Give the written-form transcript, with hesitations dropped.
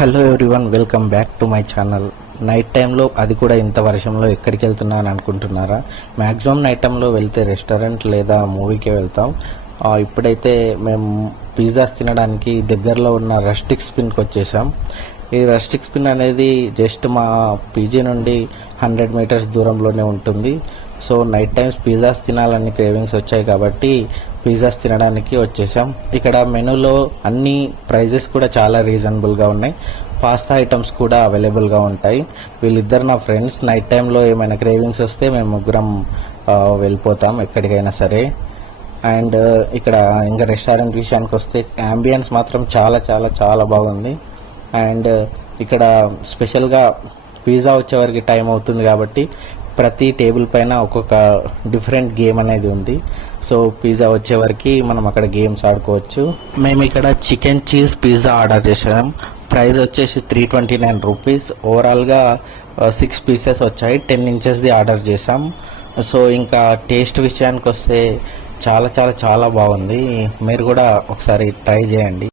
Hello everyone, welcome back to my channel. Night టైంలో, అది కూడా ఇంత వర్షంలో ఎక్కడికి వెళ్తున్నాను అనుకుంటున్నారా? మ్యాక్సిమం నైట్ టైంలో వెళ్తే రెస్టారెంట్ లేదా మూవీకే వెళ్తాం. ఇప్పుడైతే మేము పిజ్జాస్ తినడానికి దగ్గరలో ఉన్న రస్టిక్ స్పిన్కి వచ్చేసాం. ఈ రస్టిక్ స్పిన్ అనేది జస్ట్ మా పీజీ నుండి 100 మీటర్స్ దూరంలోనే ఉంటుంది. సో నైట్ టైమ్స్ పిజ్జాస్ తినాలని క్రేవింగ్స్ వచ్చాయి కాబట్టి పిజ్జాస్ తినడానికి వచ్చేసాం. ఇక్కడ మెనూలో అన్ని ప్రైజెస్ కూడా చాలా రీజనబుల్గా ఉన్నాయి. పాస్తా ఐటమ్స్ కూడా అవైలబుల్గా ఉంటాయి. వీళ్ళిద్దరు నా ఫ్రెండ్స్. నైట్ టైంలో ఏమైనా క్రేవింగ్స్ వస్తే మేము ముగ్గురం వెళ్ళిపోతాం ఎక్కడికైనా సరే. అండ్ ఇక్కడ ఇంకా రెస్టారెంట్ విషయానికి వస్తే అంబియన్స్ మాత్రం చాలా చాలా చాలా బాగుంది. అండ్ ఇక్కడ స్పెషల్గా పిజ్జా వచ్చేవరకు టైం అవుతుంది కాబట్టి ప్రతి టేబుల్ పైన ఒక్కొక్క డిఫరెంట్ గేమ్ అనేది ఉంది. సో పిజ్జా వచ్చేవరకు మనం అక్కడ గేమ్స్ ఆడుకోవచ్చు. మేము ఇక్కడ చికెన్ చీజ్ పిజ్జా ఆర్డర్ చేసాం. ప్రైస్ వచ్చేసి 329 రూపీస్. ఓవరాల్గా 6 పీసెస్ వచ్చాయి. 10 ఇంచెస్ది ఆర్డర్ చేసాం. సో ఇంకా టేస్ట్ విషయానికి వస్తే చాలా చాలా చాలా బాగుంది. మీరు కూడా ఒకసారి ట్రై చేయండి.